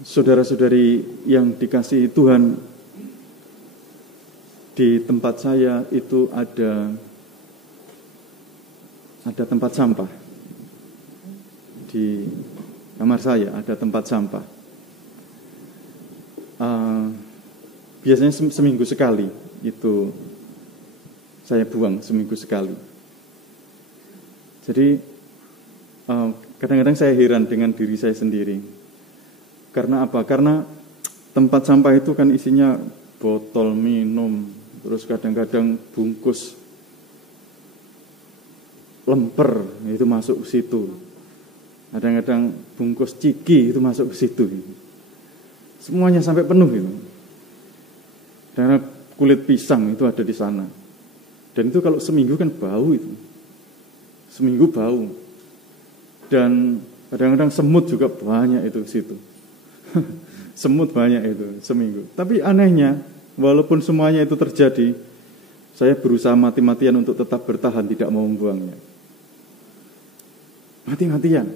Saudara-saudari yang dikasihi Tuhan, di tempat saya itu ada tempat sampah. Di kamar saya ada tempat sampah. Biasanya seminggu sekali itu saya buang, seminggu sekali. Jadi kadang-kadang saya heran dengan diri saya sendiri. Karena apa? Karena tempat sampah itu kan isinya botol minum, terus kadang-kadang bungkus lemper itu masuk ke situ. Kadang-kadang bungkus ciki itu masuk ke situ. Semuanya sampai penuh gitu. Karena kulit pisang itu ada di sana. Dan itu kalau seminggu kan bau itu. Seminggu bau. Dan kadang-kadang semut juga banyak itu ke situ. Semut banyak itu seminggu. Tapi anehnya, walaupun semuanya itu terjadi, saya berusaha mati-matian untuk tetap bertahan, tidak mau membuangnya. Mati-matian.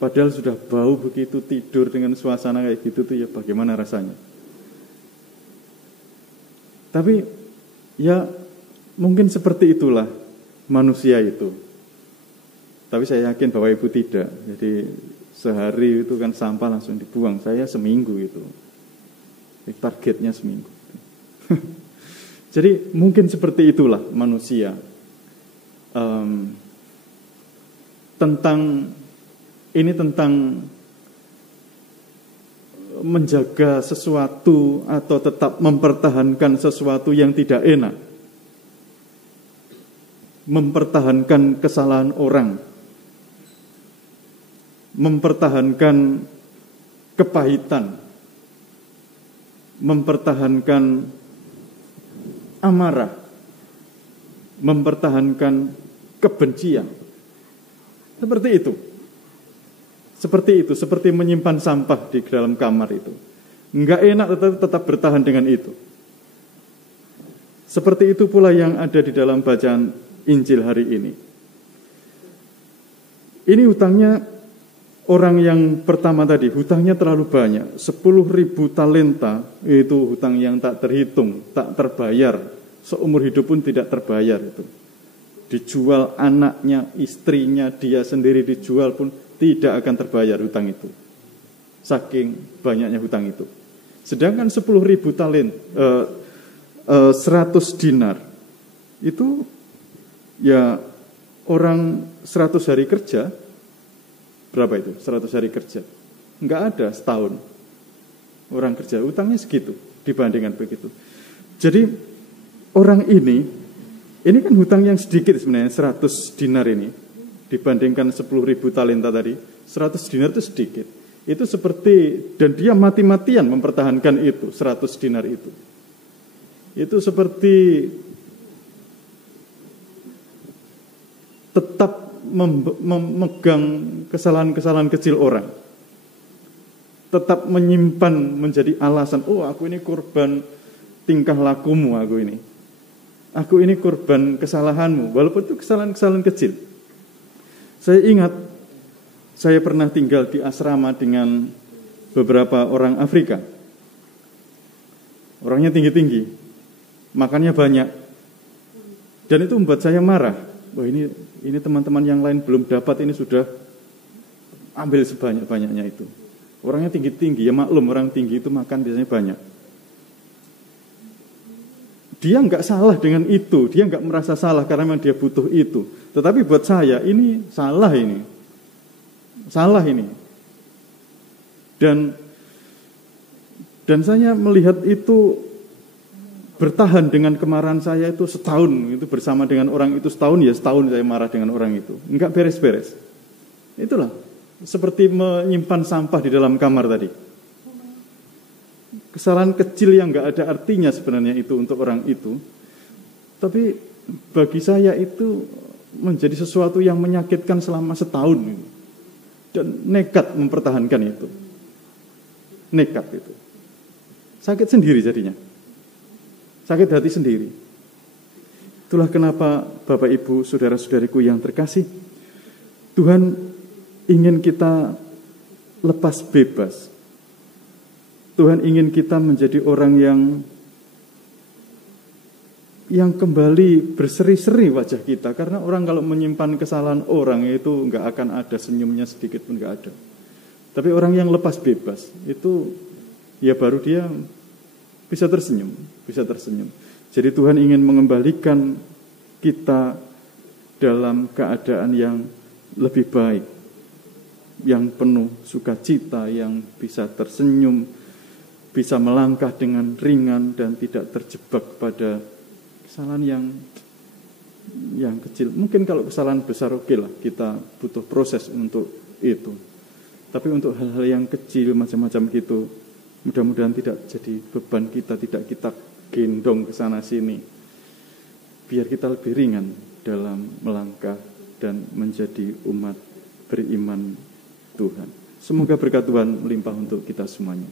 Padahal sudah bau begitu, tidur dengan suasana kayak gitu tuh ya bagaimana rasanya. Tapi ya mungkin seperti itulah manusia itu. Tapi saya yakin bahwa Ibu tidak. Jadi sehari itu kan sampah langsung dibuang. Saya seminggu itu. Targetnya seminggu. Jadi mungkin seperti itulah manusia. Tentang menjaga sesuatu atau tetap mempertahankan sesuatu yang tidak enak. Mempertahankan kesalahan orang. Mempertahankan kepahitan. Mempertahankan amarah. Mempertahankan kebencian. Seperti itu. Seperti menyimpan sampah di dalam kamar itu. Enggak enak tetapi tetap bertahan dengan itu. Seperti itu pula yang ada di dalam bacaan Injil hari ini. Ini hutangnya orang yang pertama tadi, hutangnya terlalu banyak. 10.000 talenta, itu hutang yang tak terhitung, tak terbayar. Seumur hidup pun tidak terbayar itu. Dijual anaknya, istrinya, dia sendiri dijual pun tidak akan terbayar hutang itu. Saking banyaknya hutang itu. Sedangkan 10.000 talenta, 100 dinar, itu ya orang 100 hari kerja, berapa itu? 100 hari kerja. Enggak ada setahun orang kerja, hutangnya segitu dibandingkan begitu. Jadi orang ini kan hutang yang sedikit sebenarnya, 100 dinar ini. Dibandingkan 10.000 talenta tadi, 100 dinar itu sedikit. Itu seperti, dan dia mati-matian mempertahankan itu, 100 dinar itu. Itu seperti tetap memegang kesalahan-kesalahan kecil orang. Tetap menyimpan menjadi alasan, oh aku ini korban tingkah lakumu, aku ini. Aku ini korban kesalahanmu, walaupun itu kesalahan-kesalahan kecil. Saya ingat, saya pernah tinggal di asrama dengan beberapa orang Afrika. Orangnya tinggi-tinggi, makannya banyak. Dan itu membuat saya marah. Wah ini teman-teman yang lain belum dapat, ini sudah ambil sebanyak-banyaknya itu. Orangnya tinggi-tinggi, ya maklum orang tinggi itu makan biasanya banyak. Dia nggak salah dengan itu, dia nggak merasa salah karena memang dia butuh itu. Tetapi buat saya ini salah ini. Dan saya melihat itu bertahan dengan kemarahan saya itu setahun, itu bersama dengan orang itu setahun saya marah dengan orang itu. Enggak beres-beres. Itulah seperti menyimpan sampah di dalam kamar tadi. Kesalahan kecil yang enggak ada artinya sebenarnya itu untuk orang itu. Tapi bagi saya itu menjadi sesuatu yang menyakitkan selama setahun. Dan nekat mempertahankan itu. Nekat itu. Sakit sendiri jadinya. Sakit hati sendiri. Itulah kenapa Bapak Ibu, saudara-saudariku yang terkasih, Tuhan ingin kita lepas bebas Tuhan ingin kita menjadi orang yang kembali berseri-seri wajah kita. Karena orang kalau menyimpan kesalahan orang itu nggak akan ada senyumnya sedikit pun nggak ada. Tapi orang yang lepas bebas itu ya baru dia bisa tersenyum. Jadi Tuhan ingin mengembalikan kita dalam keadaan yang lebih baik, yang penuh sukacita, yang bisa tersenyum, bisa melangkah dengan ringan dan tidak terjebak pada kesalahan yang kecil. Mungkin kalau kesalahan besar oke lah, kita butuh proses untuk itu. Tapi untuk hal-hal yang kecil macam-macam gitu, mudah-mudahan tidak jadi beban kita, tidak kita gendong ke sana sini. Biar kita lebih ringan dalam melangkah dan menjadi umat beriman Tuhan. Semoga berkat Tuhan melimpah untuk kita semuanya.